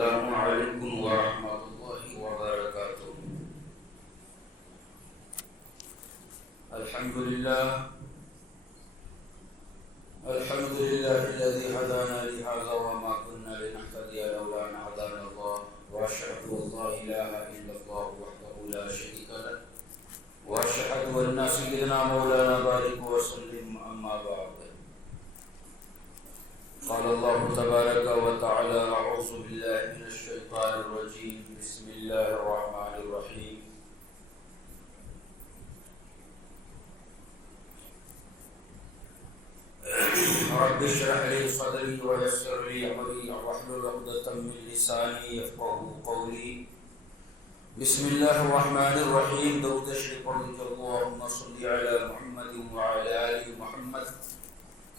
السلام علیکم ورحمۃ اللہ وبرکاتہ۔ الحمد للہ الذی ہدانا لہذا وما كنا لنهتدی لولا ان هدانا اللہ واشهد ان لا الہ الا اللہ وحدہ لا شریک له واشهد ان سیدنا مولانا بارک وسلم اما بعد۔ قال الله تبارك وتعالى أعوذ بالله من الشيطان الرجيم بسم الله الرحمن الرحيم رب اشرح لي صدري ويسر لي أمري واحلل عقدة من لساني يفقهوا قولي بسم الله الرحمن الرحيم درود شریف پڑھیں اللهم صل على محمد وعلى آل محمد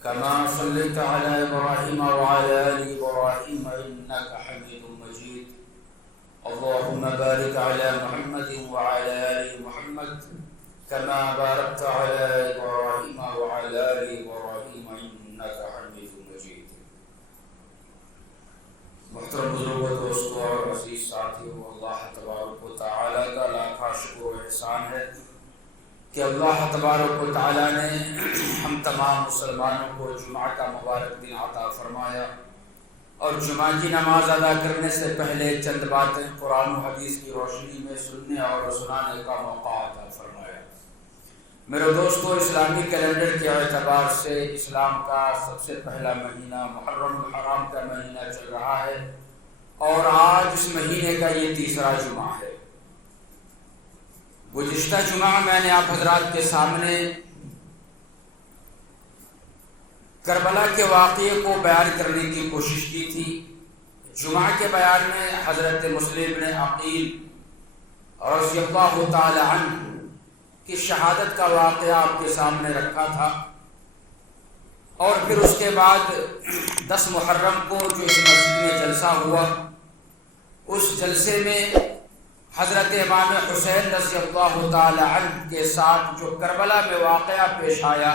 كما صليت على إبراهيم وعلى آل إبراهيم إنك حميد مجيد اللهم بارك على محمد وعلى آل محمد كما باركت على إبراهيم وعلى آل إبراهيم إنك حميد مجيد۔ محترم بزرگوں، دوستوں اور عزیز ساتھیوں، اللہ تبارک و تعالیٰ کا لاکھوں شکر و احسان ہے کہ اللہ تبارک و تعالیٰ نے ہم تمام مسلمانوں کو جمعہ کا مبارک دن عطا فرمایا اور جمعہ کی نماز ادا کرنے سے پہلے چند باتیں قرآن و حدیث کی روشنی میں سننے اور سنانے کا موقع عطا فرمایا۔ میرے دوستو، اسلامی کیلنڈر کے اعتبار سے اسلام کا سب سے پہلا مہینہ محرم الحرام کا مہینہ چل رہا ہے اور آج اس مہینے کا یہ تیسرا جمعہ ہے۔ گزشتہ جمعہ میں نے آپ حضرات کے سامنے کربلا کے واقعے کو بیان کرنے کی کوشش کی تھی۔ جمعہ کے بیان میں حضرت مسلم بن عقیل رضی اللہ تعالی عنہ کی شہادت کا واقعہ آپ کے سامنے رکھا تھا، اور پھر اس کے بعد 10 محرم کو جو اس مسجد میں جلسہ ہوا، اس جلسے میں حضرت امام حسین رضی اللہ تعالی عنہ کے ساتھ جو کربلا میں واقعہ پیش آیا،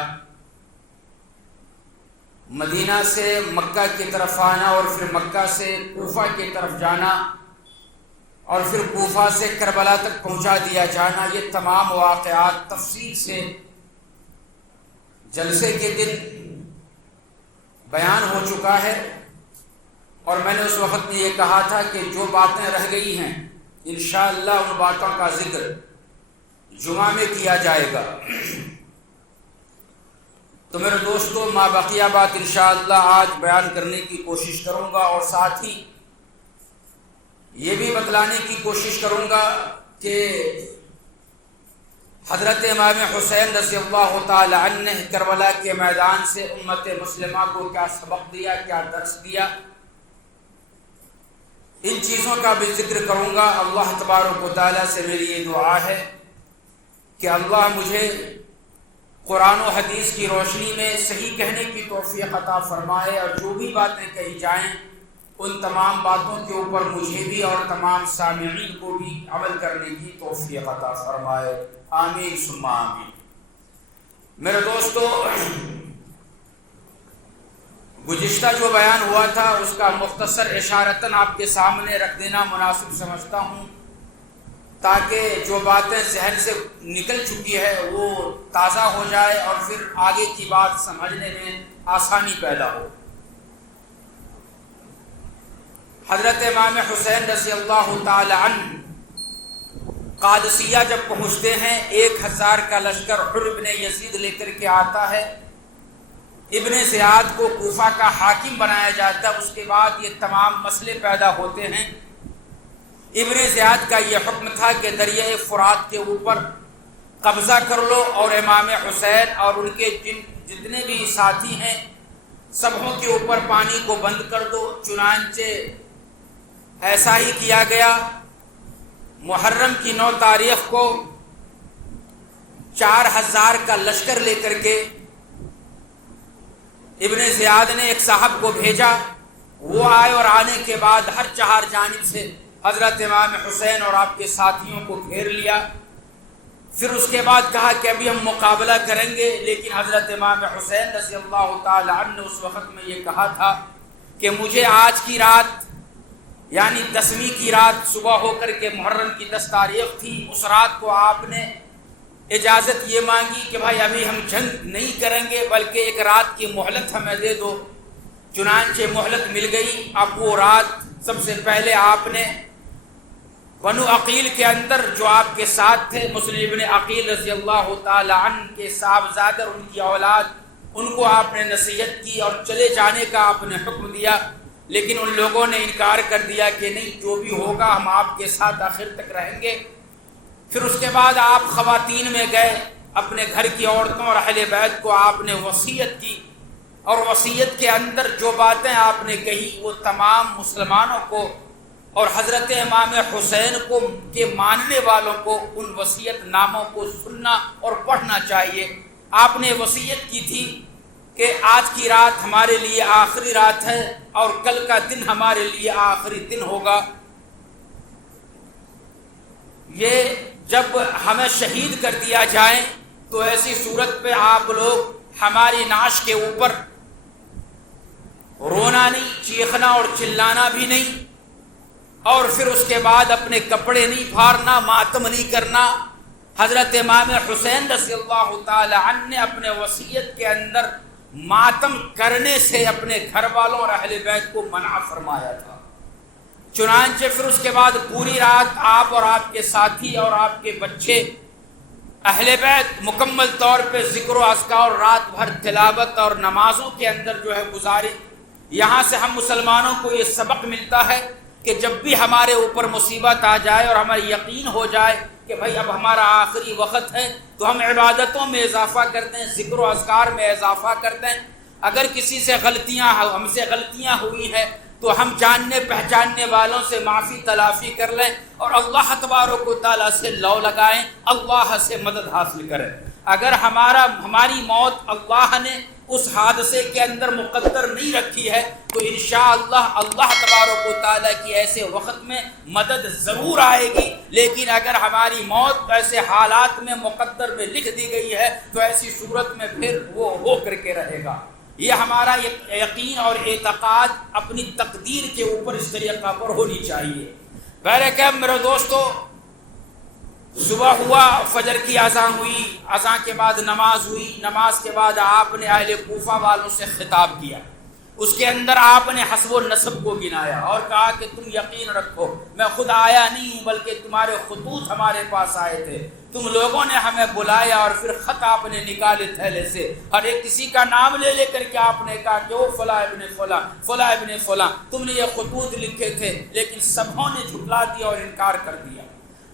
مدینہ سے مکہ کی طرف آنا اور پھر مکہ سے کوفہ کی طرف جانا اور پھر کوفہ سے کربلا تک پہنچا دیا جانا، یہ تمام واقعات تفصیل سے جلسے کے دن بیان ہو چکا ہے، اور میں نے اس وقت میں یہ کہا تھا کہ جو باتیں رہ گئی ہیں انشاءاللہ ان باتوں کا ذکر جمعہ میں کیا جائے گا۔ تو میرے دوستو، ما بقیہ بات انشاءاللہ آج بیان کرنے کی کوشش کروں گا، اور ساتھ ہی یہ بھی بتلانے کی کوشش کروں گا کہ حضرت امام حسین رضی اللہ تعالی عنہ نے کربلا کے میدان سے امت مسلمہ کو کیا سبق دیا، کیا درس دیا، ان چیزوں کا بھی ذکر کروں گا۔ اللہ تبارک و تعالیٰ سے میری یہ دعا ہے کہ اللہ مجھے قرآن و حدیث کی روشنی میں صحیح کہنے کی توفیق عطا فرمائے، اور جو بھی باتیں کہی جائیں ان تمام باتوں کے اوپر مجھے بھی اور تمام سامعین کو بھی عمل کرنے کی توفیق عطا فرمائے، آمین ثم آمین۔ میرے دوستو، گزشتہ جو بیان ہوا تھا اس کا مختصر اشارتاً آپ کے سامنے رکھ دینا مناسب سمجھتا ہوں، تاکہ جو باتیں ذہن سے نکل چکی ہے وہ تازہ ہو جائے اور پھر آگے کی بات سمجھنے میں آسانی پیدا ہو۔ حضرت امام حسین رضی اللہ تعالی عنہ قادسیہ جب پہنچتے ہیں، 1000 کا لشکر حر بن یزید لے کر کے آتا ہے، ابن زیاد کو کوفہ کا حاکم بنایا جاتا ہے۔ اس کے بعد یہ تمام مسئلے پیدا ہوتے ہیں۔ ابن زیاد کا یہ حکم تھا کہ دریائے فرات کے اوپر قبضہ کر لو اور امام حسین اور ان کے جتنے بھی ساتھی ہیں سبوں کے اوپر پانی کو بند کر دو۔ چنانچہ ایسا ہی کیا گیا۔ محرم کی 9 تاریخ کو 4000 کا لشکر لے کر کے ابن زیاد نے ایک صاحب کو بھیجا، وہ آئے اور آنے کے بعد ہر 4 جانب سے حضرت امام حسین اور آپ کے ساتھیوں کو گھیر لیا۔ پھر اس کے بعد کہا کہ ابھی ہم مقابلہ کریں گے، لیکن حضرت امام حسین رضی اللہ تعالی عنہ نے اس وقت میں یہ کہا تھا کہ مجھے آج کی رات یعنی 10ویں کی رات صبح ہو کر کے محرم کی 10 تاریخ تھی، اس رات کو آپ نے اجازت یہ مانگی کہ بھائی ابھی ہم جنگ نہیں کریں گے بلکہ ایک رات کی مہلت ہمیں دے دو۔ چنانچہ مہلت مل گئی۔ اب وہ رات سب سے پہلے آپ نے بنو عقیل کے اندر جو آپ کے ساتھ تھے، مسلم ابن عقیل رضی اللہ تعالی عنہ کے صاحبزادہ اور ان کی اولاد، ان کو آپ نے نصیحت کی اور چلے جانے کا آپ نے حکم دیا، لیکن ان لوگوں نے انکار کر دیا کہ نہیں، جو بھی ہوگا ہم آپ کے ساتھ آخر تک رہیں گے۔ پھر اس کے بعد آپ خواتین میں گئے، اپنے گھر کی عورتوں اور اہل بیت کو آپ نے وصیت کی، اور وصیت کے اندر جو باتیں آپ نے کہی وہ تمام مسلمانوں کو اور حضرت امام حسین کو کے ماننے والوں کو ان وصیت ناموں کو سننا اور پڑھنا چاہیے۔ آپ نے وصیت کی تھی کہ آج کی رات ہمارے لیے آخری رات ہے اور کل کا دن ہمارے لیے آخری دن ہوگا۔ یہ جب ہمیں شہید کر دیا جائے تو ایسی صورت پہ آپ لوگ ہماری نعش کے اوپر رونا نہیں، چیخنا اور چلانا بھی نہیں، اور پھر اس کے بعد اپنے کپڑے نہیں پھاڑنا، ماتم نہیں کرنا۔ حضرت امام حسین رضی اللہ تعالی عنہ نے اپنے وصیت کے اندر ماتم کرنے سے اپنے گھر والوں اور اہل بیت کو منع فرمایا تھا۔ چنانچہ پھر اس کے بعد پوری رات آپ اور آپ کے ساتھی اور آپ کے بچے اہل بیت مکمل طور پہ ذکر و اذکار اور رات بھر تلاوت اور نمازوں کے اندر جو ہے گزاری۔ یہاں سے ہم مسلمانوں کو یہ سبق ملتا ہے کہ جب بھی ہمارے اوپر مصیبت آ جائے اور ہمیں یقین ہو جائے کہ بھائی اب ہمارا آخری وقت ہے تو ہم عبادتوں میں اضافہ کرتے ہیں، ذکر و اذکار میں اضافہ کرتے ہیں۔ اگر کسی سے ہم سے غلطیاں ہوئی ہیں تو ہم جاننے پہچاننے والوں سے معافی تلافی کر لیں اور اللہ تبارک و تعالیٰ سے لو لگائیں، اللہ سے مدد حاصل کریں۔ اگر ہماری موت اللہ نے اس حادثے کے اندر مقدر نہیں رکھی ہے تو انشاءاللہ اللہ تبارک و تعالیٰ کی ایسے وقت میں مدد ضرور آئے گی، لیکن اگر ہماری موت ایسے حالات میں مقدر میں لکھ دی گئی ہے تو ایسی صورت میں پھر وہ ہو کر کے رہے گا۔ یہ ہمارا یقین اور اعتقاد اپنی تقدیر کے اوپر اس طریقہ پر ہونی چاہیے۔ بہرکیف میرے دوستو، صبح ہوا، فجر کی اذان ہوئی، اذان کے بعد نماز ہوئی، نماز کے بعد آپ نے اہل کوفہ والوں سے خطاب کیا۔ اس کے اندر آپ نے حسب و نسب کو گنایا اور کہا کہ تم یقین رکھو میں خود آیا نہیں ہوں بلکہ تمہارے خطوط ہمارے پاس آئے تھے، تم لوگوں نے ہمیں بلایا اور پھر خط آپ نے نکالے تھیلے سے، ہر ایک کسی کا نام لے کر کے آپ نے کہا کہ وہ فلاں ابن فلاں، فلاں ابن فلاں، تم نے یہ خطوط لکھے تھے، لیکن سبوں نے جھٹلا دیا اور انکار کر دیا۔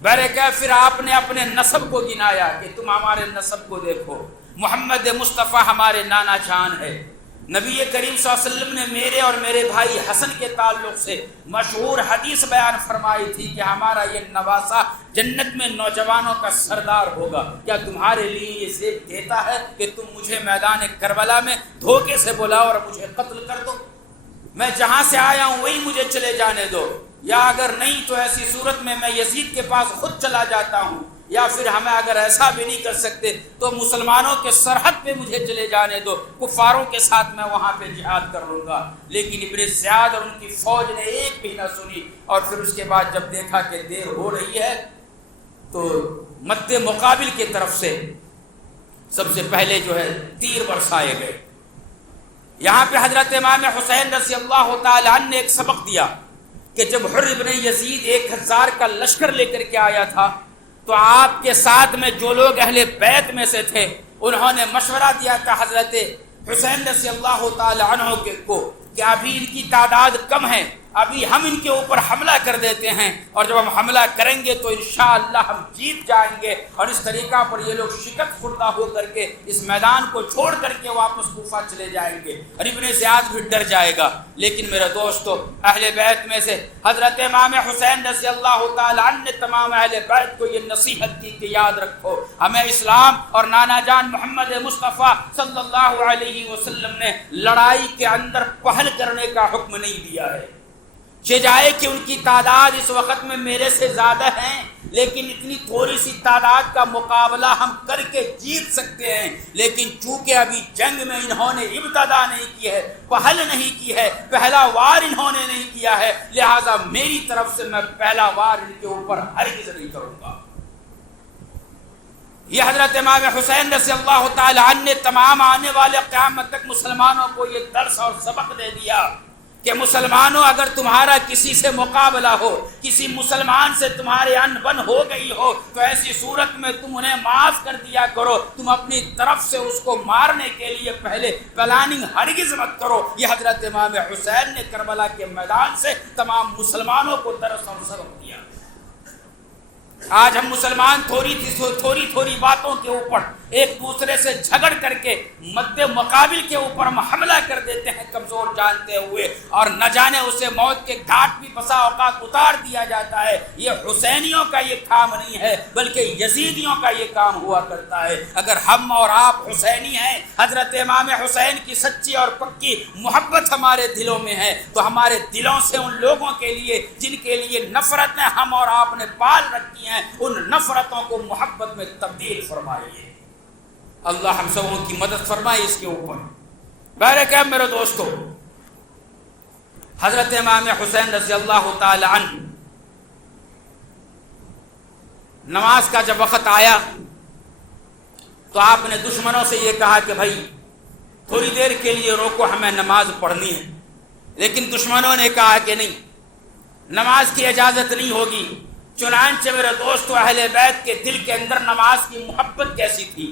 بہرکیف پھر آپ نے اپنے نسب کو گنایا کہ تم ہمارے نسب کو دیکھو، محمد مصطفیٰ ہمارے نانا جان ہے۔ نبی کریم صلی اللہ علیہ وسلم نے میرے اور میرے بھائی حسن کے تعلق سے مشہور حدیث بیان فرمائی تھی کہ ہمارا یہ نواسہ جنت میں نوجوانوں کا سردار ہوگا۔ کیا تمہارے لیے یہ زیب دیتا ہے کہ تم مجھے میدان کربلا میں دھوکے سے بلاؤ اور مجھے قتل کر دو؟ میں جہاں سے آیا ہوں وہی مجھے چلے جانے دو، یا اگر نہیں تو ایسی صورت میں یزید کے پاس خود چلا جاتا ہوں، یا پھر ہمیں اگر ایسا بھی نہیں کر سکتے تو مسلمانوں کے سرحد پہ مجھے چلے جانے دو، کفاروں کے ساتھ میں وہاں پہ جہاد کر لوں گا۔ لیکن ابن زیاد اور ان کی فوج نے ایک بھی نہ سنی، اور پھر اس کے بعد جب دیکھا کہ دیر ہو رہی ہے تو مد مقابل کی طرف سے سب سے پہلے جو ہے تیر برسائے گئے۔ یہاں پہ حضرت امام حسین رضی اللہ تعالی عنہ نے ایک سبق دیا کہ جب حر ابن یزید 1000 کا لشکر لے کر کے آیا تھا تو آپ کے ساتھ میں جو لوگ اہل بیت میں سے تھے انہوں نے مشورہ دیا تھا حضرت حسین رضی اللہ تعالی عنہ کو کہ ابھی ان کی تعداد کم ہے، ابھی ہم ان کے اوپر حملہ کر دیتے ہیں اور جب ہم حملہ کریں گے تو انشاءاللہ ہم جیت جائیں گے، اور اس طریقہ پر یہ لوگ شکست خوردہ ہو کر کے اس میدان کو چھوڑ کر کے واپس کوفہ چلے جائیں گے، اور ابن زیاد بھی ڈر جائے گا۔ لیکن میرے دوستو، اہل بیت میں سے حضرت امام حسین رضی اللہ تعالی عنہ نے تمام اہل بیت کو یہ نصیحت کی کہ یاد رکھو، ہمیں اسلام اور نانا جان محمد مصطفیٰ صلی اللہ علیہ وسلم نے لڑائی کے اندر پہل کرنے کا حکم نہیں دیا ہے۔ جائے کہ ان کی تعداد اس وقت میں میرے سے زیادہ ہیں، لیکن اتنی تھوڑی سی تعداد کا مقابلہ ہم کر کے جیت سکتے ہیں، لیکن چونکہ ابھی جنگ میں انہوں نے ابتدا نہیں کی ہے، پہل نہیں کی ہے، پہلا وار انہوں نے نہیں کیا دیا ہے، لہذا میری طرف سے میں پہلا وار ان کے اوپر ہرگز نہیں کروں گا۔ یہ حضرت امام حسین رضی اللہ تعالی عنہ نے تمام آنے والے قیامت تک مسلمانوں کو یہ درس اور سبق دے دیا کہ مسلمانوں، اگر تمہارا کسی سے مقابلہ ہو، کسی مسلمان سے تمہارے ان بن ہو گئی ہو، تو ایسی صورت میں تم انہیں معاف کر دیا کرو، تم اپنی طرف سے اس کو مارنے کے لیے پہلے پلاننگ ہرگز مت کرو۔ یہ حضرت امام حسین نے کربلا کے میدان سے تمام مسلمانوں کو درس اور سبق دیا۔ آج ہم مسلمان تھوڑی باتوں کے اوپر ایک دوسرے سے جھگڑ کر کے مد مقابل کے اوپر ہم حملہ کر دیتے ہیں کمزور جانتے ہوئے، اور نہ جانے اسے موت کے گھاٹ بھی بسا اوقات اتار دیا جاتا ہے۔ یہ حسینیوں کا یہ کام نہیں ہے، بلکہ یزیدیوں کا یہ کام ہوا کرتا ہے۔ اگر ہم اور آپ حسینی ہیں، حضرت امام حسین کی سچی اور پکی محبت ہمارے دلوں میں ہے، تو ہمارے دلوں سے ان لوگوں کے لیے جن کے لیے نفرتیں ہم اور آپ نے پال رکھی ہیں، ان نفرتوں کو محبت میں تبدیل فرمائیے۔ اللہ ہم سبوں کی مدد فرمائے اس کے اوپر۔ بہرکیف میرے دوستو، حضرت امام حسین رضی اللہ تعالی عنہ نماز کا جب وقت آیا تو آپ نے دشمنوں سے یہ کہا کہ بھائی تھوڑی دیر کے لیے روکو، ہمیں نماز پڑھنی ہے۔ لیکن دشمنوں نے کہا کہ نہیں، نماز کی اجازت نہیں ہوگی۔ چنانچہ میرے دوستو، اہل بیت کے دل کے اندر نماز کی محبت کیسی تھی؟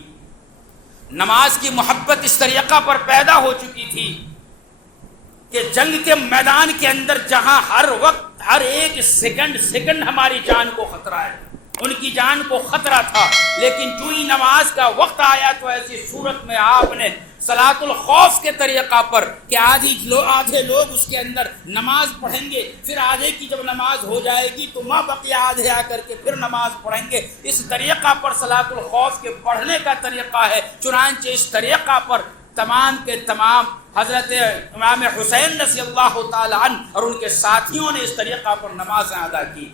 نماز کی محبت اس طریقہ پر پیدا ہو چکی تھی کہ جنگ کے میدان کے اندر جہاں ہر وقت ہر ایک سیکنڈ ہماری جان کو خطرہ ہے، ان کی جان کو خطرہ تھا، لیکن جو ہی نماز کا وقت آیا تو ایسی صورت میں آپ نے صلاۃ الخوف کے طریقہ پر کہ آدھے لوگ اس کے اندر نماز پڑھیں گے، پھر آدھے کی جب نماز ہو جائے گی تو ماں بقیہ آدھے آ کر کے پھر نماز پڑھیں گے، اس طریقہ پر صلاۃ الخوف کے پڑھنے کا طریقہ ہے۔ چنانچہ اس طریقہ پر تمام کے تمام حضرت امام حسین رضی اللہ تعالی عنہ اور ان کے ساتھیوں نے اس طریقہ پر نمازیں ادا کی۔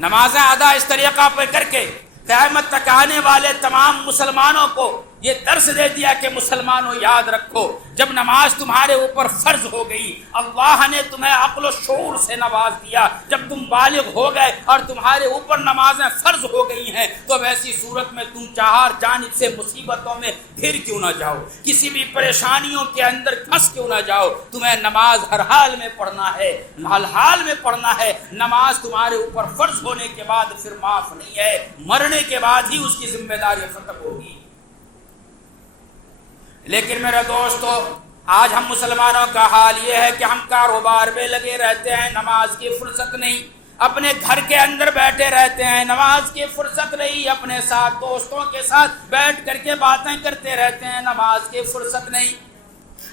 نمازیں ادا اس طریقہ پر کر کے قیامت تک آنے والے تمام مسلمانوں کو یہ درس دے دیا کہ مسلمانوں یاد رکھو، جب نماز تمہارے اوپر فرض ہو گئی، اللہ نے تمہیں عقل و شعور سے نواز دیا، جب تم بالغ ہو گئے اور تمہارے اوپر نمازیں فرض ہو گئی ہیں، تو ایسی صورت میں تم چار جانب سے مصیبتوں میں پھر کیوں نہ جاؤ، کسی بھی پریشانیوں کے اندر پھنس کیوں نہ جاؤ، تمہیں نماز ہر حال میں پڑھنا ہے، ہر حال میں پڑھنا ہے۔ نماز تمہارے اوپر فرض ہونے کے بعد پھر معاف نہیں ہے، مرنے کے بعد ہی اس کی ذمہ داری ختم ہوگی۔ لیکن میرے دوستو، آج ہم مسلمانوں کا حال یہ ہے کہ ہم کاروبار میں لگے رہتے ہیں، نماز کی فرصت نہیں، اپنے گھر کے اندر بیٹھے رہتے ہیں، نماز کی فرصت نہیں، اپنے ساتھ دوستوں کے ساتھ بیٹھ کر کے باتیں کرتے رہتے ہیں، نماز کی فرصت نہیں۔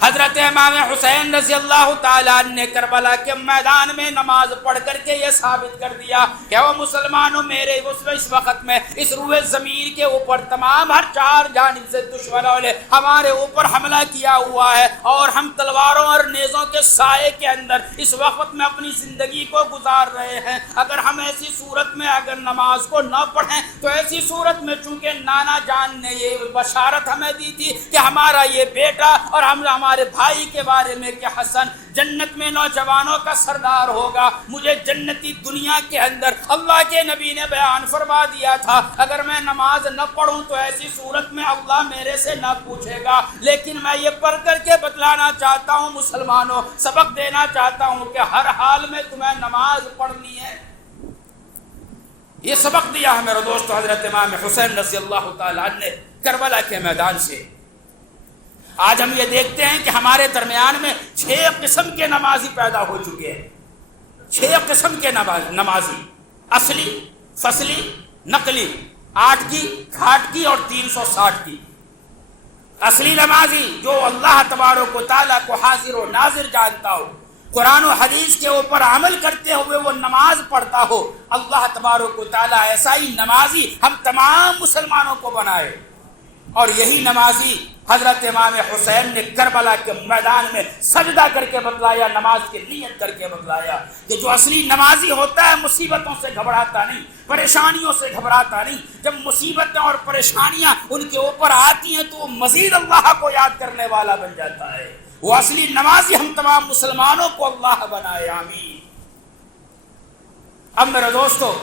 حضرت امام حسین رضی اللہ تعالیٰ عنہ نے کربلا کے میدان میں نماز پڑھ کر کے یہ ثابت کر دیا کہ وہ مسلمانوں، میرے اس وقت میں اس روئے زمین کے اوپر تمام ہر چار جانب سے دشمنوں نے ہمارے اوپر حملہ کیا ہوا ہے، اور ہم تلواروں اور نیزوں کے سائے کے اندر اس وقت میں اپنی زندگی کو گزار رہے ہیں۔ اگر ہم ایسی صورت میں اگر نماز کو نہ پڑھیں تو ایسی صورت میں چونکہ نانا جان نے یہ بشارت ہمیں دی تھی کہ ہمارا یہ بیٹا اور ہمارے بھائی کے بارے میں کہ حسن جنت میں نوجوانوں کا سردار ہوگا، مجھے جنتی دنیا کے اندر اللہ کے نبی نے بیان فرما دیا تھا، اگر میں نماز نہ پڑھوں تو ایسی صورت میں اللہ میرے سے نہ پوچھے گا۔ لیکن میں یہ پڑھ کر کے بتلانا چاہتا ہوں مسلمانوں، سبق دینا چاہتا ہوں کہ ہر حال میں تمہیں نماز پڑھنی ہے۔ یہ سبق دیا ہے میرے دوستو حضرت امام حسین رضی اللہ تعالیٰ عنہ نے کربلا کے میدان سے۔ آج ہم یہ دیکھتے ہیں کہ ہمارے درمیان میں 6 قسم کے نمازی پیدا ہو چکے ہیں، 6 قسم کے نمازی، اصلی، فصلی، نقلی، 8 کی، گھاٹ کی اور 360 کی۔ اصلی نمازی جو اللہ تبارک و تعالیٰ کو حاضر و ناظر جانتا ہو، قرآن و حدیث کے اوپر عمل کرتے ہوئے وہ نماز پڑھتا ہو، اللہ تبارک و تعالیٰ ایسا ہی نمازی ہم تمام مسلمانوں کو بنائے۔ اور یہی نمازی حضرت امام حسین نے کربلا کے میدان میں سجدہ کر کے بتلایا، نماز کی نیت کر کے بتلایا کہ جو اصلی نمازی ہوتا ہے مصیبتوں سے گھبراتا نہیں، پریشانیوں سے گھبراتا نہیں، جب مصیبتیں اور پریشانیاں ان کے اوپر آتی ہیں تو وہ مزید اللہ کو یاد کرنے والا بن جاتا ہے۔ وہ اصلی نمازی ہم تمام مسلمانوں کو اللہ بنائے، آمین۔ اب میرے دوستو،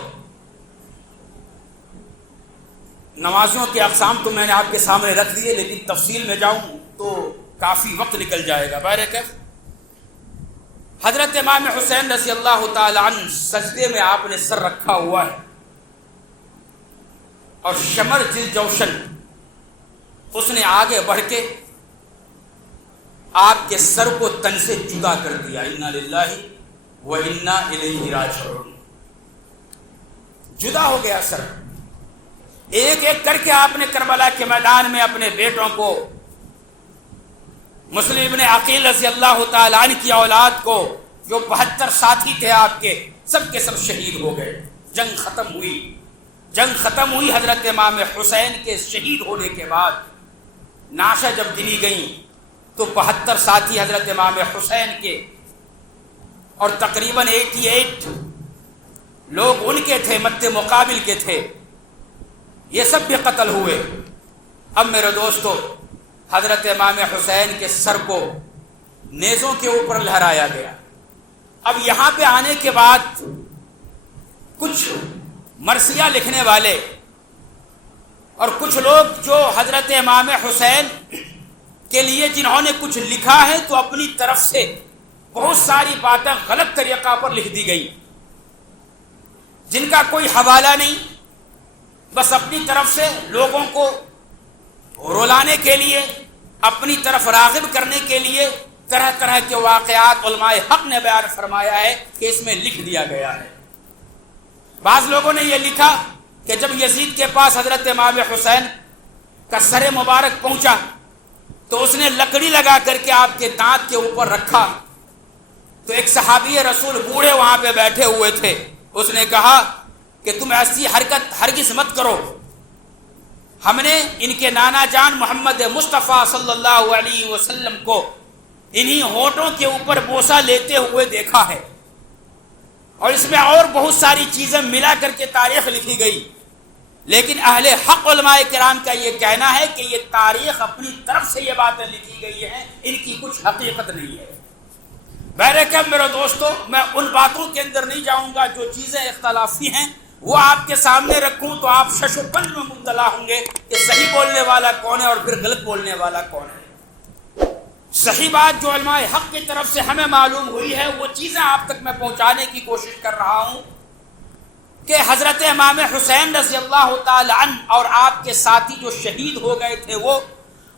نمازیوں کے اقسام تو میں نے آپ کے سامنے رکھ دیے، لیکن تفصیل میں جاؤں تو کافی وقت نکل جائے گا۔ بہرکیف حضرت امام حسین رضی اللہ تعالی عنہ سجدے میں آپ نے سر رکھا ہوا ہے، اور شمر جل جوشن اس نے آگے بڑھ کے آپ کے سر کو تن سے جدا کر دیا۔ انا للہ و انا الیہ راجعون، جدا ہو گیا سر۔ ایک ایک کر کے آپ نے کربلا کے میدان میں اپنے بیٹوں کو، مسلم ابن عقیل رضی اللہ تعالی عنہ کی اولاد کو، جو 72 ساتھی تھے آپ کے، سب شہید ہو گئے۔ جنگ ختم ہوئی۔ حضرت امام حسین کے شہید ہونے کے بعد نعشیں جب گنی گئیں تو 72 ساتھی حضرت امام حسین کے، اور تقریباً 88 لوگ ان کے تھے، مد مقابل کے تھے، یہ سب بھی قتل ہوئے۔ اب میرے دوستو، حضرت امام حسین کے سر کو نیزوں کے اوپر لہرایا گیا۔ اب یہاں پہ آنے کے بعد کچھ مرثیہ لکھنے والے اور کچھ لوگ جو حضرت امام حسین کے لیے جنہوں نے کچھ لکھا ہے، تو اپنی طرف سے بہت ساری باتیں غلط طریقہ پر لکھ دی گئی، جن کا کوئی حوالہ نہیں، بس اپنی طرف سے لوگوں کو رلانے کے لیے، اپنی طرف راغب کرنے کے لیے طرح طرح کے واقعات علماء حق نے بیان فرمایا ہے کہ اس میں لکھ دیا گیا ہے۔ بعض لوگوں نے یہ لکھا کہ جب یزید کے پاس حضرت امام حسین کا سر مبارک پہنچا تو اس نے لکڑی لگا کر کے آپ کے دانت کے اوپر رکھا، تو ایک صحابی رسول بوڑھے وہاں پہ بیٹھے ہوئے تھے، اس نے کہا کہ تم ایسی حرکت ہرگز مت کرو، ہم نے ان کے نانا جان محمد مصطفیٰ صلی اللہ علیہ وسلم کو انہی ہونٹوں کے اوپر بوسہ لیتے ہوئے دیکھا ہے۔ اور اس میں اور بہت ساری چیزیں ملا کر کے تاریخ لکھی گئی، لیکن اہل حق علماء کرام کا یہ کہنا ہے کہ یہ تاریخ اپنی طرف سے یہ باتیں لکھی گئی ہیں، ان کی کچھ حقیقت نہیں ہے۔ بہرکیف میرے دوستو، میں ان باتوں کے اندر نہیں جاؤں گا جو چیزیں اختلافی ہیں، وہ آپ کے سامنے رکھوں تو آپ شش و پنج میں مبتلا ہوں گے کہ صحیح بولنے والا کون ہے اور پھر غلط بولنے والا کون ہے۔ صحیح بات جو علماء حق کی طرف سے ہمیں معلوم ہوئی ہے، وہ چیزیں آپ تک میں پہنچانے کی کوشش کر رہا ہوں کہ حضرت امام حسین رضی اللہ تعالی عنہ اور آپ کے ساتھی جو شہید ہو گئے تھے وہ،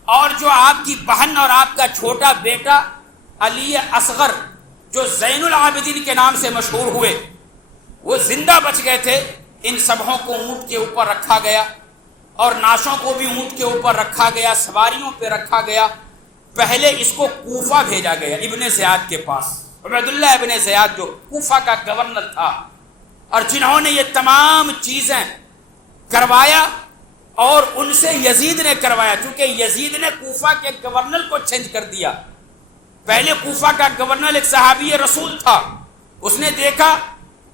اور جو آپ کی بہن اور آپ کا چھوٹا بیٹا علی اصغر جو زین العابدین کے نام سے مشہور ہوئے، وہ زندہ بچ گئے تھے۔ ان سبھوں کو اونٹ کے اوپر رکھا گیا، اور نعشوں کو بھی اونٹ کے اوپر رکھا گیا، سواریوں پہ رکھا گیا۔ پہلے اس کو کوفہ بھیجا گیا، ابن زیاد کے پاس، عبید اللہ ابن زیاد جو کوفہ کا گورنر تھا، اور جنہوں نے یہ تمام چیزیں کروایا، اور ان سے یزید نے کروایا، چونکہ یزید نے کوفہ کے گورنر کو چینج کر دیا۔ پہلے کوفہ کا گورنر ایک صحابی رسول تھا، اس نے دیکھا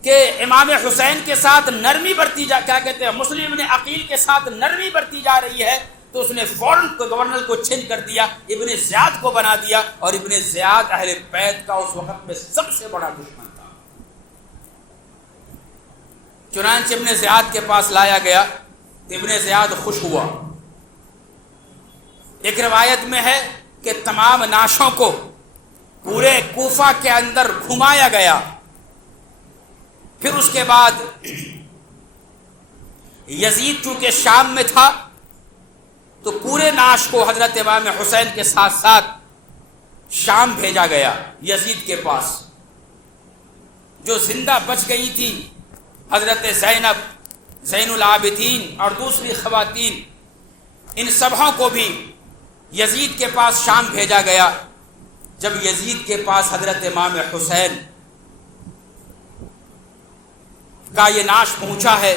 کہ امام حسین کے ساتھ نرمی برتی مسلم ابن عقیل کے ساتھ نرمی برتی جا رہی ہے، تو اس نے فوراً گورنر کو چینج کر دیا، ابن زیاد کو بنا دیا، اور ابن زیاد اہل بیت کا اس وقت میں سب سے بڑا دشمن تھا۔ چنانچہ ابن زیاد کے پاس لایا گیا تو ابن زیاد خوش ہوا۔ ایک روایت میں ہے کہ تمام نعشوں کو پورے کوفہ کے اندر گھمایا گیا۔ پھر اس کے بعد یزید چونکہ شام میں تھا تو پورے نعش کو حضرت امام حسین کے ساتھ ساتھ شام بھیجا گیا یزید کے پاس۔ جو زندہ بچ گئی تھی حضرت زینب، زین العابدین اور دوسری خواتین، ان سبھوں کو بھی یزید کے پاس شام بھیجا گیا۔ جب یزید کے پاس حضرت امام حسین کا یہ نعش پہنچا ہے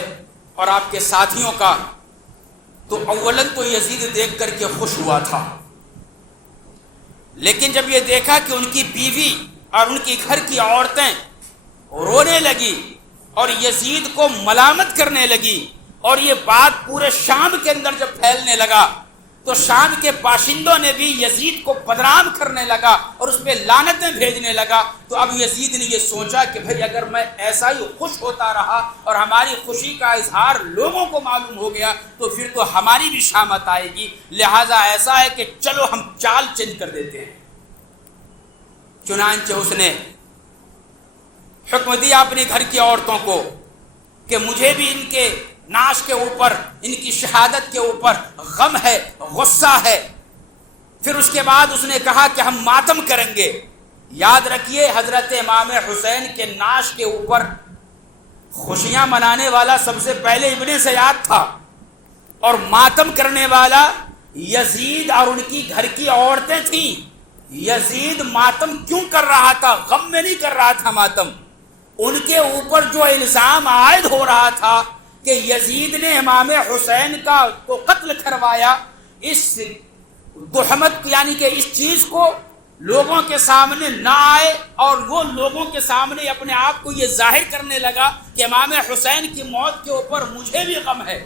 اور آپ کے ساتھیوں کا، تو اولاً تو یزید دیکھ کر کے خوش ہوا تھا، لیکن جب یہ دیکھا کہ ان کی بیوی اور ان کی گھر کی عورتیں رونے لگی اور یزید کو ملامت کرنے لگی، اور یہ بات پورے شام کے اندر جب پھیلنے لگا، تو شام کے باشندوں نے بھی یزید کو بدنام کرنے لگا اور اس پہ لعنتیں بھیجنے لگا. تو اب یزید نے یہ سوچا کہ بھئی اگر میں ایسا ہی خوش ہوتا رہا اور ہماری خوشی کا اظہار لوگوں کو معلوم ہو گیا تو پھر تو ہماری بھی شامت آئے گی. لہٰذا ایسا ہے کہ چلو ہم چال چینج کر دیتے ہیں. چنانچہ اس نے حکم دیا اپنے گھر کی عورتوں کو کہ مجھے بھی ان کے ناش کے اوپر، ان کی شہادت کے اوپر غم ہے، غصہ ہے. پھر اس کے بعد اس نے کہا کہ ہم ماتم کریں گے. یاد رکھیے حضرت امام حسین کے ناش کے اوپر خوشیاں منانے والا سب سے پہلے ابن زیاد تھا اور ماتم کرنے والا یزید اور ان کی گھر کی عورتیں تھیں. یزید ماتم کیوں کر رہا تھا؟ غم میں نہیں کر رہا تھا ماتم. ان کے اوپر جو الزام عائد ہو رہا تھا کہ یزید نے امام حسین کو قتل کروایا، اس تہمت یعنی کہ اس چیز کو لوگوں کے سامنے نہ آئے اور وہ لوگوں کے سامنے اپنے آپ کو یہ ظاہر کرنے لگا کہ امام حسین کی موت کے اوپر مجھے بھی غم ہے.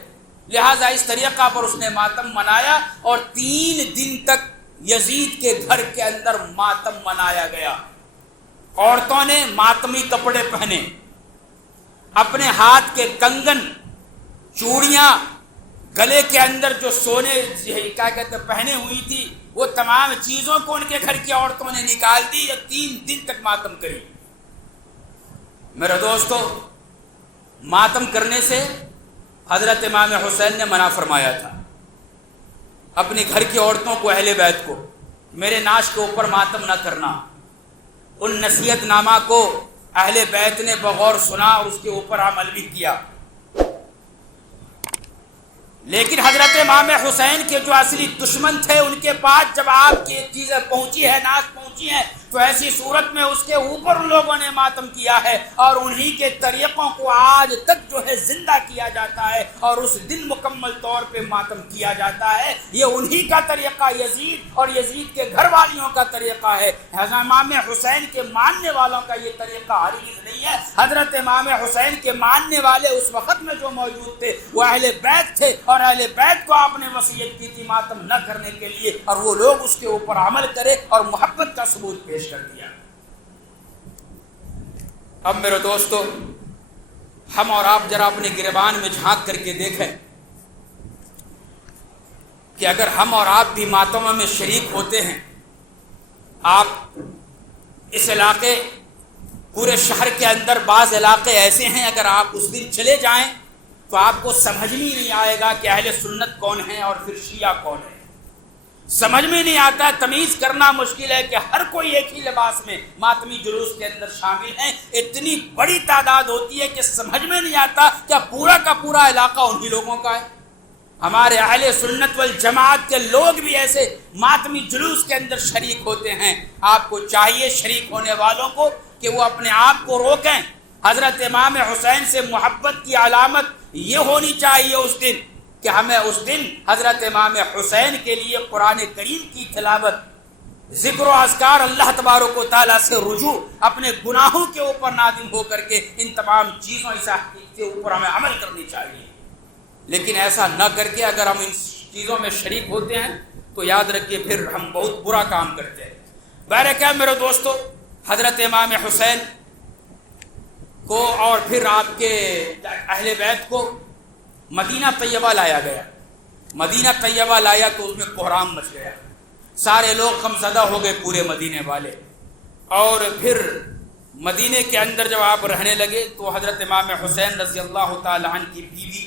لہٰذا اس طریقہ پر اس نے ماتم منایا اور 3 دن تک یزید کے گھر کے اندر ماتم منایا گیا. عورتوں نے ماتمی کپڑے پہنے، اپنے ہاتھ کے کنگن، چوڑیاں، گلے کے اندر جو سونے کیا کہتے پہنے ہوئی تھی وہ تمام چیزوں کو ان کے گھر کی عورتوں نے نکال دی اور 3 دن تک ماتم کری. میرے دوستو، ماتم کرنے سے حضرت امام حسین نے منع فرمایا تھا. اپنے گھر کی عورتوں کو، اہل بیت کو، میرے ناش کے اوپر ماتم نہ کرنا. ان نصیحت نامہ کو اہل بیت نے بغور سنا اور اس کے اوپر عمل بھی کیا. لیکن حضرت امام حسین کے جو اصلی دشمن تھے ان کے پاس جب آپ کی چیزیں پہنچی ہے، ناش پہنچی ہیں، تو ایسی صورت میں اس کے اوپر لوگوں نے ماتم کیا ہے اور انہی کے طریقوں کو آج تک جو ہے زندہ کیا جاتا ہے اور اس دن مکمل طور پہ ماتم کیا جاتا ہے. یہ انہی کا طریقہ یزید اور یزید کے گھر والیوں کا طریقہ ہے. حضرت امام حسین کے ماننے والوں کا یہ طریقہ ہرگز نہیں ہے. حضرت امام حسین کے ماننے والے اس وقت میں جو موجود تھے وہ اہل بیت تھے اور اہل بیت کو آپ نے وصیت کی تھی ماتم نہ کرنے کے لیے اور وہ لوگ اس کے اوپر عمل کرے اور محبت کا ثبوت پیش کر دیا. اب میرے دوستو، ہم اور آپ ذرا اپنے گریبان میں جھانک کر کے دیکھیں کہ اگر ہم اور آپ بھی ماتموں میں شریک ہوتے ہیں، آپ اس علاقے پورے شہر کے اندر بعض علاقے ایسے ہیں اگر آپ اس دن چلے جائیں تو آپ کو سمجھ میں نہیں آئے گا کہ اہل سنت کون ہیں اور پھر شیعہ کون ہے. سمجھ میں نہیں آتا، تمیز کرنا مشکل ہے کہ ہر کوئی ایک ہی لباس میں ماتمی جلوس کے اندر شامل ہیں. اتنی بڑی تعداد ہوتی ہے کہ سمجھ میں نہیں آتا کیا پورا کا پورا علاقہ انہی لوگوں کا ہے. ہمارے اہل سنت والجماعت کے لوگ بھی ایسے ماتمی جلوس کے اندر شریک ہوتے ہیں. آپ کو چاہیے شریک ہونے والوں کو کہ وہ اپنے آپ کو روکیں. حضرت امام حسین سے محبت کی علامت یہ ہونی چاہیے اس دن کہ ہمیں اس دن حضرت امام حسین کے لیے قرآن کریم کی تلاوت، ذکر و اذکار، اللہ تبارک و تعالیٰ سے رجوع، اپنے گناہوں کے اوپر نادم ہو کر کے ان تمام چیزوں کے اوپر ہمیں عمل کرنی چاہیے. لیکن ایسا نہ کر کے اگر ہم ان چیزوں میں شریک ہوتے ہیں تو یاد رکھیے پھر ہم بہت برا کام کرتے ہیں. بہرکیف میرے دوستو، حضرت امام حسین کو اور پھر آپ کے اہل بیت کو مدینہ طیبہ لایا گیا. مدینہ طیبہ لایا تو اس میں کوہرام مچ گیا، سارے لوگ غمزدہ ہو گئے پورے مدینے والے. اور پھر مدینے کے اندر جب آپ رہنے لگے تو حضرت امام حسین رضی اللہ تعالی عنہ کی بیوی،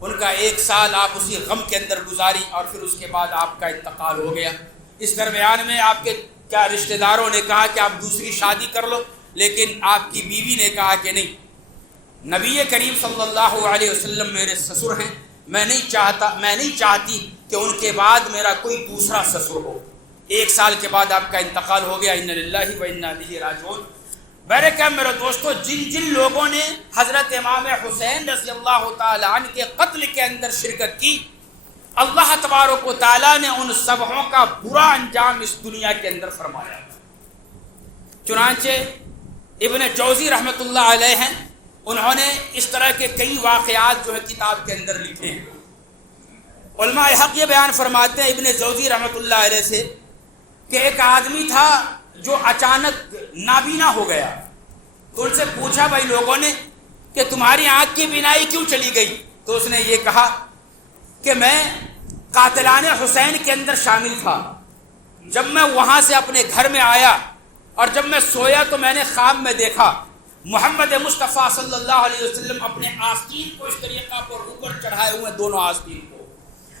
ان کا 1 سال آپ اسی غم کے اندر گزاری اور پھر اس کے بعد آپ کا انتقال ہو گیا. اس درمیان میں آپ کے کیا رشتہ داروں نے کہا کہ آپ دوسری شادی کر لو، لیکن آپ کی بیوی نے کہا کہ نہیں، نبی کریم صلی اللہ علیہ وسلم میرے سسر ہیں، میں نہیں چاہتی کہ ان کے بعد میرا کوئی دوسرا سسر ہو. 1 سال کے بعد آپ کا انتقال ہو گیا. انا للہ و انا الیہ راجعون. بہرکیف میرے دوستو، جن لوگوں نے حضرت امام حسین رضی اللہ تعالی عنہ کے قتل کے اندر شرکت کی، اللہ تبارک و تعالیٰ نے ان سبوں کا برا انجام اس دنیا کے اندر فرمایا. چنانچہ ابن جوزی رحمۃ اللہ علیہ ہیں، انہوں نے اس طرح کے کئی واقعات جو ہے کتاب کے اندر لکھے ہیں. علماء حق یہ بیان فرماتے ہیں ابن جوزی رحمۃ اللہ علیہ سے کہ ایک آدمی تھا جو اچانک نابینا ہو گیا، تو ان سے پوچھا بھائی لوگوں نے کہ تمہاری آنکھ کی بینائی کیوں چلی گئی؟ تو اس نے یہ کہا کہ میں قاتلان حسین کے اندر شامل تھا، جب میں وہاں سے اپنے گھر میں آیا اور جب میں سویا تو میں نے خواب میں دیکھا محمد مصطفیٰ صلی اللہ علیہ وسلم اپنے آستین کو اس طریقہ پر اوپر چڑھائے ہوئے، دونوں آستین کو،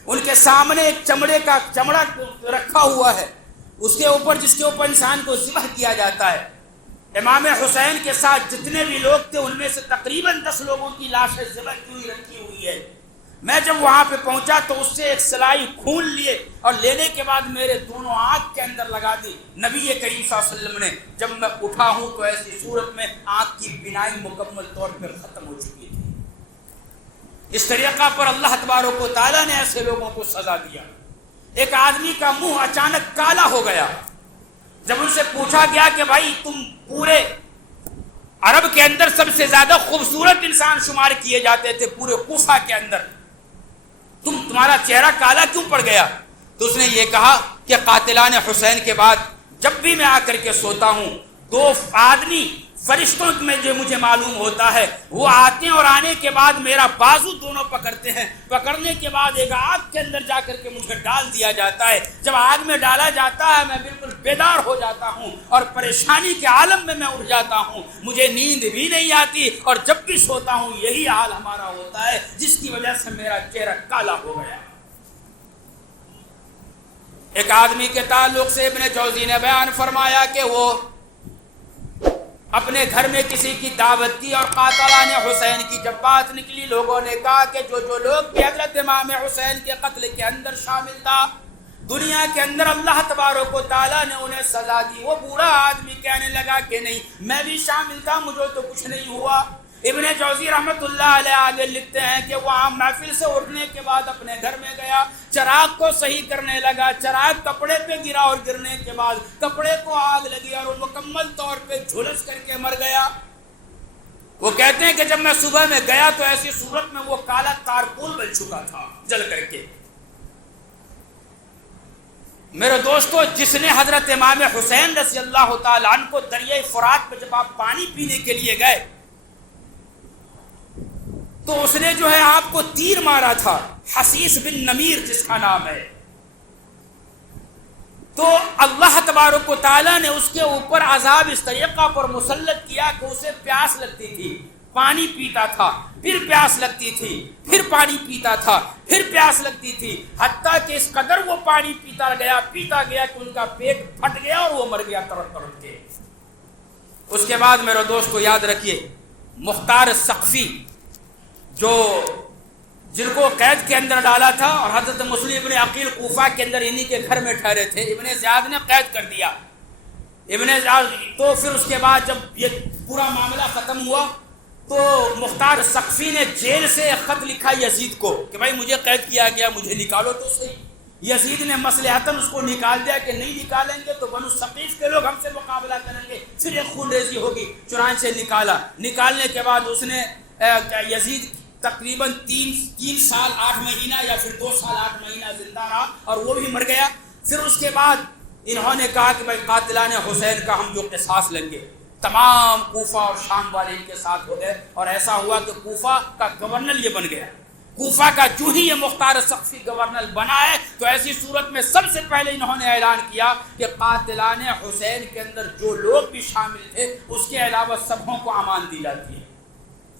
ان کے سامنے ایک چمڑے کا چمڑا رکھا ہوا ہے، اس کے اوپر جس کے اوپر انسان کو ذبح کیا جاتا ہے۔ امام حسین کے ساتھ جتنے بھی لوگ تھے ان میں سے تقریباً 10 لوگوں کی لاشیں ذبح کی ہوئی رکھی ہوئی ہے۔ میں جب وہاں پہ پہنچا تو اس سے ایک سلائی کھول لیے اور لینے کے بعد میرے دونوں آنکھ کے اندر لگا دی۔ نبی کریم صلی اللہ علیہ وسلم نے جب میں اٹھا ہوں تو ایسی صورت میں آنکھ کی بینائی مکمل طور پر ختم ہو چکی تھی۔ اس طریقہ پر اللہ تبارک و تعالیٰ نے ایسے لوگوں کو سزا دیا۔ ایک آدمی کا منہ اچانک کالا ہو گیا، جب ان سے پوچھا گیا کہ بھائی تم پورے عرب کے اندر سب سے زیادہ خوبصورت انسان شمار کیے جاتے تھے پورے کوفہ کے اندر، تمہارا چہرہ کالا کیوں پڑ گیا؟ تو اس نے یہ کہا کہ قاتلان حسین کے بعد جب بھی میں آ کر کے سوتا ہوں 2 آدمی فرشتوں میں جو مجھے معلوم ہوتا ہے وہ آتے ہیں اور آنے کے بعد میرا بازو دونوں پکڑتے ہیں، پکڑنے کے بعد ایک آگ کے اندر جا کر کے مجھے ڈال دیا جاتا ہے۔ جب آگ میں ڈالا جاتا ہے میں بالکل بیدار ہو جاتا ہوں اور پریشانی کے عالم میں اٹھ جاتا ہوں، مجھے نیند بھی نہیں آتی، اور جب بھی سوتا ہوں یہی حال ہمارا ہوتا ہے، جس کی وجہ سے میرا چہرہ کالا ہو گیا۔ ایک آدمی کے تعلق سے ابن جوزی نے بیان فرمایا کہ وہ اپنے گھر میں کسی کی دعوت کی اور قاتلان حسین کی جب بات نکلی، لوگوں نے کہا کہ جو لوگ بھی حضرت امام حسین کے قتل کے اندر شامل تھا دنیا کے اندر اللہ تبارک و تعالیٰ نے انہیں سزا دی۔ وہ بوڑھا آدمی کہنے لگا کہ نہیں میں بھی شامل تھا، مجھے تو کچھ نہیں ہوا۔ ابن جوزی رحمت اللہ علیہ آگے لکھتے ہیں کہ وہاں محفل سے اٹھنے کے بعد اپنے گھر میں گیا، چراغ کو صحیح کرنے لگا، چراغ کپڑے پہ گرا اور گرنے کے بعد کپڑے کو آگ لگی اور وہ مکمل طور پہ جھلس کر کے مر گیا۔ وہ کہتے ہیں کہ جب میں صبح میں گیا تو ایسی صورت میں وہ کالا تارکول بن چکا تھا جل کر کے۔ میرے دوستو، جس نے حضرت امام حسین رضی اللہ تعالی عنہ کو دریائے فرات پہ جب آپ پانی پینے کے لیے گئے تو اس نے جو ہے آپ کو تیر مارا تھا، حسیس بن نمیر جس کا نام ہے، تو اللہ تبارک و تعالیٰ نے اس کے اوپر عذاب اس طریقہ پر مسلط کیا کہ اسے پیاس لگتی تھی، پانی پیتا تھا، پھر پیاس لگتی تھی، پھر پانی پیتا تھا، پھر پیاس لگتی تھی، حتیٰ کہ اس قدر وہ پانی پیتا گیا کہ ان کا پیٹ پھٹ گیا اور وہ مر گیا تڑپ تڑپ کے۔ اس کے بعد میرے دوستو یاد رکھیے، مختار ثقفی جن کو قید کے اندر ڈالا تھا اور حضرت مسلم ابن عقیل کوفہ کے اندر انہی کے گھر میں ٹھہرے تھے، ابن زیاد نے قید کر دیا۔ تو پھر اس کے بعد جب یہ پورا معاملہ ختم ہوا تو مختار ثقفی نے جیل سے ایک خط لکھا یزید کو کہ بھائی مجھے قید کیا گیا، مجھے نکالو تو صحیح۔ یزید نے مصلحتاً اس کو نکال دیا کہ نہیں نکالیں گے تو بنو ثقیف کے لوگ ہم سے مقابلہ کریں گے، پھر ایک خون ریزی ہوگی، چنانچہ نکالا۔ نکالنے کے بعد اس نے یزید تقریباً 3 سال 8 مہینہ یا پھر 2 سال 8 مہینہ زندہ رہا اور وہ بھی مر گیا۔ پھر اس کے بعد انہوں نے کہا کہ بھائی قاتلان حسین کا ہم جو قصاص لیں گے، تمام کوفہ اور شام والے ان کے ساتھ ہو گئے، اور ایسا ہوا کہ کوفہ کا گورنر یہ بن گیا۔ کوفہ کا جو ہی یہ مختار ثقفی گورنر بنا ہے تو ایسی صورت میں سب سے پہلے انہوں نے اعلان کیا کہ قاتلان حسین کے اندر جو لوگ بھی شامل تھے اس کے علاوہ سبوں کو امان دی جاتی ہے،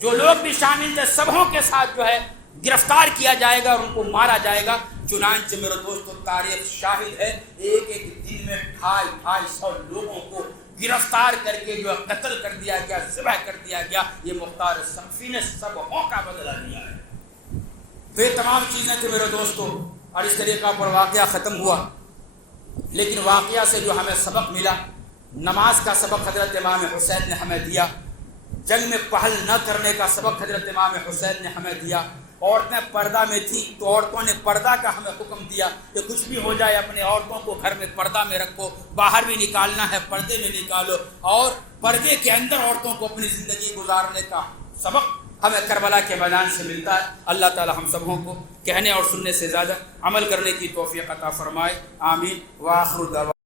جو لوگ بھی شامل تھے سبوں کے ساتھ جو ہے گرفتار کیا جائے گا اور ان کو مارا جائے گا۔ چنانچہ میرے دوستو تاریخ شاہد ہے، ایک دن میں 250 لوگوں کو گرفتار کر کے جو قتل کر دیا گیا، ذبح کر دیا گیا۔ یہ مختار ثقفی نے سبوں کا بدلہ لیا ہے۔ تو یہ تمام چیزیں تھے میرے دوستو، اور اس طریقہ پر واقعہ ختم ہوا۔ لیکن واقعہ سے جو ہمیں سبق ملا، نماز کا سبق حضرت امام حسین نے ہمیں دیا، جنگ میں پہل نہ کرنے کا سبق حضرت امام حسین نے ہمیں دیا۔ عورتیں پردہ میں تھیں تو عورتوں نے پردہ کا ہمیں حکم دیا کہ کچھ بھی ہو جائے اپنے عورتوں کو گھر میں پردہ میں رکھو، باہر بھی نکالنا ہے پردے میں نکالو، اور پردے کے اندر عورتوں کو اپنی زندگی گزارنے کا سبق ہمیں کربلا کے میدان سے ملتا ہے۔ اللہ تعالی ہم سبوں کو کہنے اور سننے سے زیادہ عمل کرنے کی توفیق عطا فرمائے، آمین۔ وآخر دعوانا